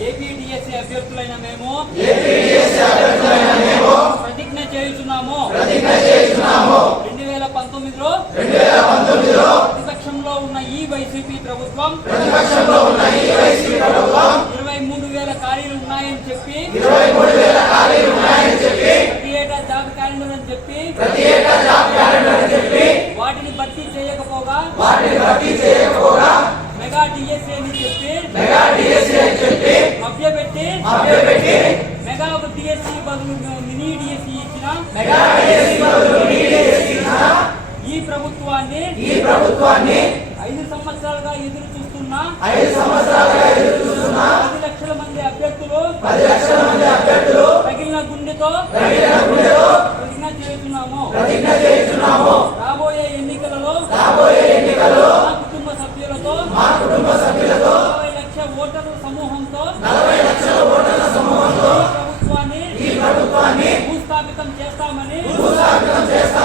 APDSC అభ్యర్థులైన మేము ప్రతిజ్ఞ చేయుచున్నాము. రెండు వేల పంతొమ్మిదిలో ప్రతిపక్షంలో ఉన్న ఈ వైసీపీ ప్రభుత్వం ఇరవై మూడు వేల ఖాళీలు ఉన్నాయని చెప్పి ప్రతి ఏటా జాబ్ క్యాలెండర్ అని చెప్పి వాటిని భర్తీ చేయకపోగా మెగా డిఎస్ఏ అని చెప్పి మభ్యపెట్టి మెగా డిఎస్సి బదులు మినీ డిఎస్సి ఇచ్చిన ఈ ప్రభుత్వాన్ని ఈ ప్రభుత్వాన్ని ఐదు సంవత్సరాలుగా ఎదురు చూస్తున్న ఐదు సంవత్సరాలుగా ఎదురు చూస్తున్న పది లక్షల మంది అభ్యర్థులు పది లక్షల మంది అభ్యర్థులు తగిలిన గుండెతో భూస్థాపితం చేస్తామని భూస్థాపితం చేస్తామని